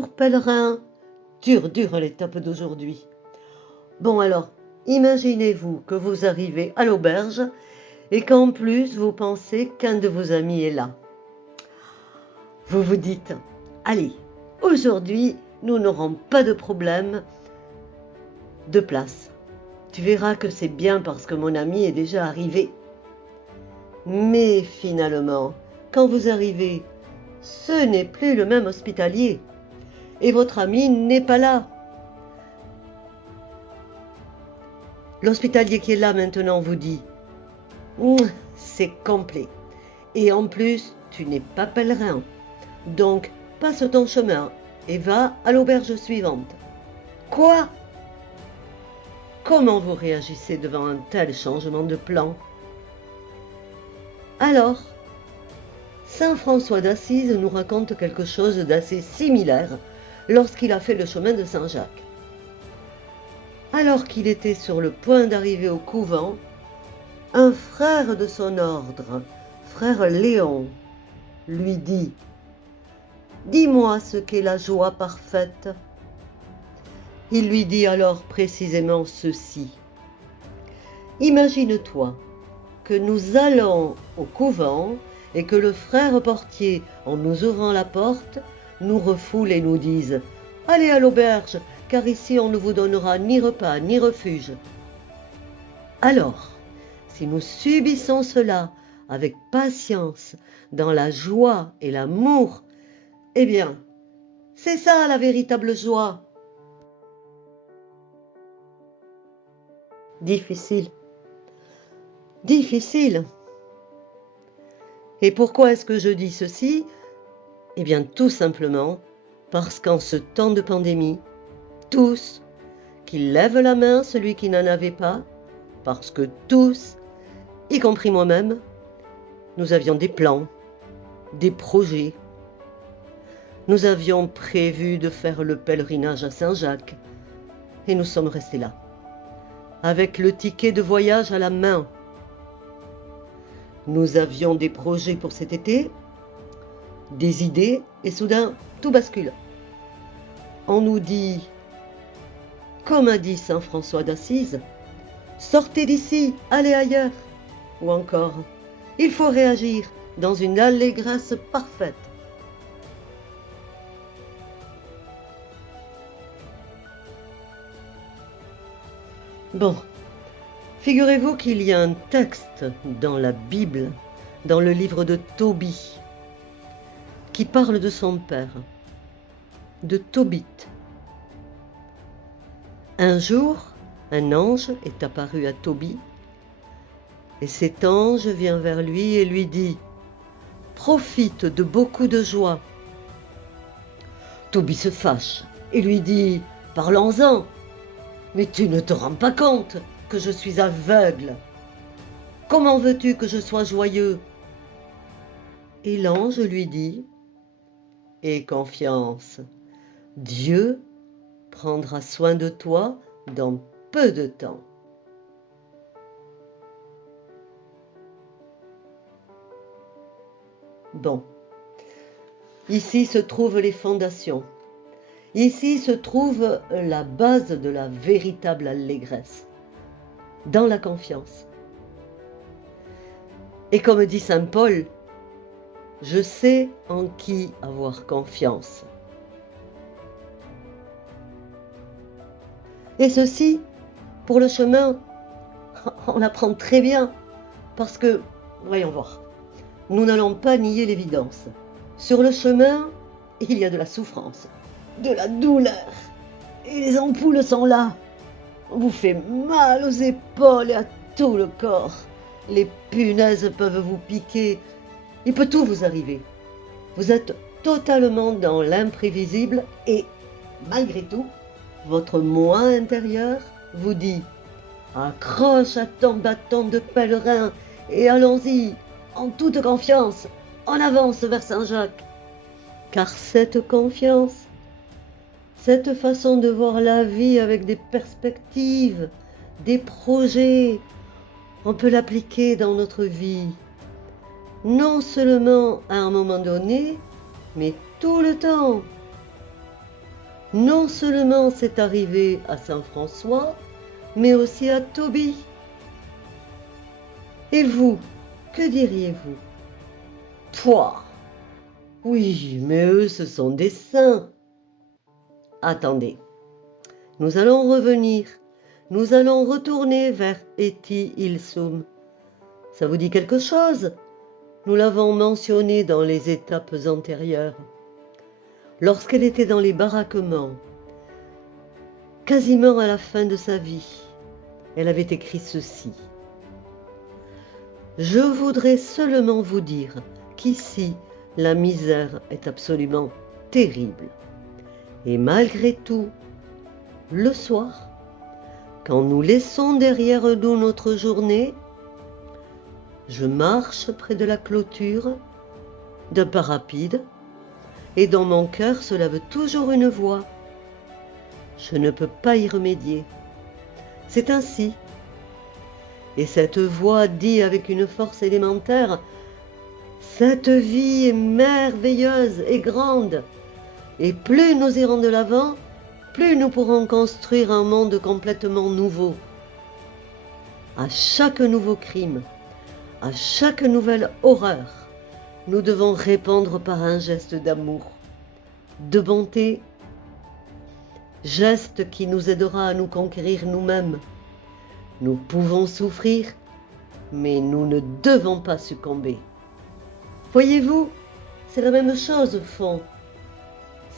Bonjour pèlerin, dure l'étape d'aujourd'hui. Bon alors, imaginez-vous que vous arrivez à l'auberge et qu'en plus vous pensez qu'un de vos amis est là. Vous vous dites, allez, aujourd'hui nous n'aurons pas de problème de place. Tu verras que c'est bien parce que mon ami est déjà arrivé. Mais finalement, quand vous arrivez, ce n'est plus le même hospitalier et votre ami n'est pas là. L'hospitalier qui est là maintenant vous dit « c'est complet et en plus tu n'es pas pèlerin, donc passe ton chemin et va à l'auberge suivante. » Quoi? Comment vous réagissez devant un tel changement de plan? Alors, saint François d'Assise nous raconte quelque chose d'assez similaire lorsqu'il a fait le chemin de Saint-Jacques. Alors qu'il était sur le point d'arriver au couvent, un frère de son ordre, frère Léon, lui dit « Dis-moi ce qu'est la joie parfaite. » Il lui dit alors précisément ceci. « Imagine-toi que nous allons au couvent et que le frère portier, en nous ouvrant la porte, nous refoule et nous dise « Allez à l'auberge, car ici on ne vous donnera ni repas ni refuge. » Alors, si nous subissons cela avec patience, dans la joie et l'amour, eh bien, c'est ça la véritable joie. Difficile. Difficile. Et pourquoi est-ce que je dis ceci? Eh bien, tout simplement parce qu'en ce temps de pandémie, tous, qu'il lève la main celui qui n'en avait pas, parce que tous, y compris moi-même, nous avions des plans, des projets. Nous avions prévu de faire le pèlerinage à Saint-Jacques et nous sommes restés là, avec le ticket de voyage à la main. Nous avions des projets pour cet été, des idées et soudain tout bascule. On nous dit, comme a dit saint François d'Assise, sortez d'ici, allez ailleurs. Ou encore, il faut réagir dans une allégresse parfaite. Bon, figurez-vous qu'il y a un texte dans la Bible, dans le livre de Tobie, qui parle de son père, de Tobit. Un jour, un ange est apparu à Tobie, et cet ange vient vers lui et lui dit « Profite de beaucoup de joie. » Tobie se fâche et lui dit « Parlons-en, mais tu ne te rends pas compte que je suis aveugle. Comment veux-tu que je sois joyeux ?» Et l'ange lui dit « Aie confiance, Dieu prendra soin de toi dans peu de temps. » Bon, ici se trouvent les fondations. Ici se trouve la base de la véritable allégresse, dans la confiance. Et comme dit saint Paul, je sais en qui avoir confiance. Et ceci, pour le chemin, on apprend très bien, parce que, voyons voir, nous n'allons pas nier l'évidence. Sur le chemin, il y a de la souffrance, de la douleur, et les ampoules sont là. On vous fait mal aux épaules et à tout le corps. Les punaises peuvent vous piquer. Il peut tout vous arriver. Vous êtes totalement dans l'imprévisible et, malgré tout, votre moi intérieur vous dit « Accroche à ton bâton de pèlerin et allons-y, en toute confiance, en avance vers Saint-Jacques. » Car cette confiance, cette façon de voir la vie avec des perspectives, des projets, on peut l'appliquer dans notre vie. Non seulement à un moment donné, mais tout le temps. Non seulement c'est arrivé à Saint François, mais aussi à Tobie. Et vous, que diriez-vous? Toi? Oui, mais eux, ce sont des saints. Attendez, nous allons revenir. Nous allons retourner vers Eti Ilsum. Ça vous dit quelque chose? Nous l'avons mentionné dans les étapes antérieures. Lorsqu'elle était dans les baraquements, quasiment à la fin de sa vie, elle avait écrit ceci. Je voudrais seulement vous dire qu'ici, la misère est absolument terrible. Et malgré tout, le soir, quand nous laissons derrière nous notre journée, je marche près de la clôture, d'un pas rapide, et dans mon cœur se lève toujours une voix. Je ne peux pas y remédier. C'est ainsi. Et cette voix dit avec une force élémentaire, cette vie est merveilleuse et grande, et plus nous irons de l'avant, plus nous pourrons construire un monde complètement nouveau. À chaque nouveau crime, à chaque nouvelle horreur, nous devons répondre par un geste d'amour, de bonté, geste qui nous aidera à nous conquérir nous-mêmes. Nous pouvons souffrir, mais nous ne devons pas succomber. Voyez-vous, c'est la même chose au fond.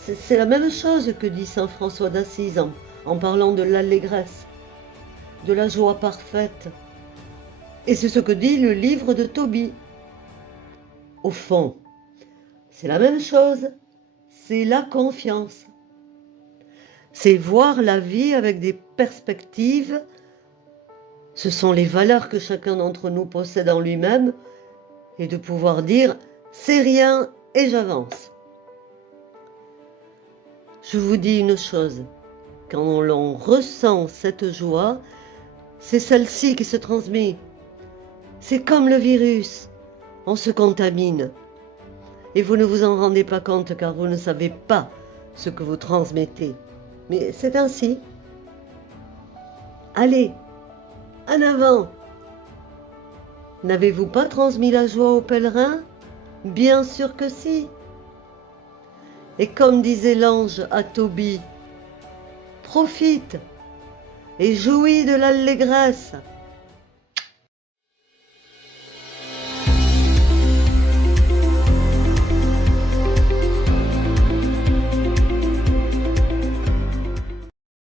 C'est la même chose que dit saint François d'Assise en parlant de l'allégresse, de la joie parfaite. Et c'est ce que dit le livre de Tobie. Au fond, c'est la même chose, c'est la confiance. C'est voir la vie avec des perspectives. Ce sont les valeurs que chacun d'entre nous possède en lui-même et de pouvoir dire « c'est rien et j'avance ». Je vous dis une chose, quand l'on ressent cette joie, c'est celle-ci qui se transmet. C'est comme le virus, on se contamine. Et vous ne vous en rendez pas compte car vous ne savez pas ce que vous transmettez. Mais c'est ainsi. Allez, en avant! N'avez-vous pas transmis la joie aux pèlerins? Bien sûr que si. Et comme disait l'ange à Tobie, profite et jouis de l'allégresse